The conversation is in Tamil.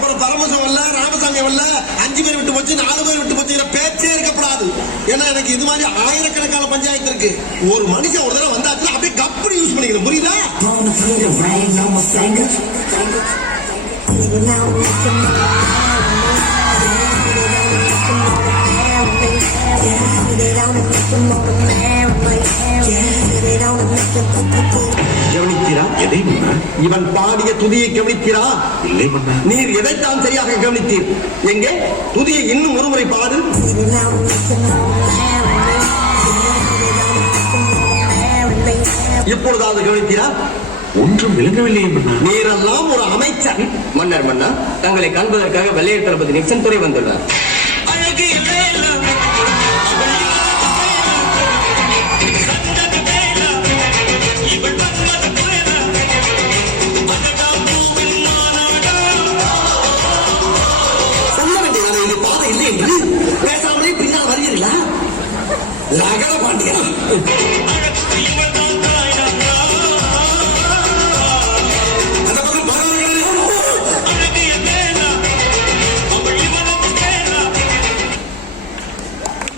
அப்புறம் பரமசம் வரல, ராமசாமி வரல, 5 பேர் விட்டு போச்சு, 4 பேர் விட்டு போச்சு, பேச்சே இருக்கப்படாது. ஏன்னா எனக்கு இது மாதிரி ஆயிரக்கணக்கான பஞ்சாயத்து இருக்கு. ஒரு மனுஷன் ஒரு தடவை வந்தாச்சுன்னா அப்படியே கப்படி யூஸ் பண்ணிக்கணும், புரியுதா? கவனிக்கிறா? எதை மன்னா? இவன் பாடிய துதியை கவனிக்கிறா? இல்லை மன்னா. நீர் எதைத்தான் சரியாக கவனித்தீர்? எங்கே துதியை இன்னும் ஒருமுறை பாடு. இப்பொழுதாவது கவனித்தீரா? ஒன்றும் விளங்கவில்லை மன்னா. நீரெல்லாம் ஒரு அமைச்சர். மன்னர் மன்னா, தங்களை காண்பதற்காக வெள்ளையர் தளபதி நிக்சன் துறை வந்துள்ளார். பேசாமலே பின்னால் வருகிறீர்களா? நகர பாண்டியா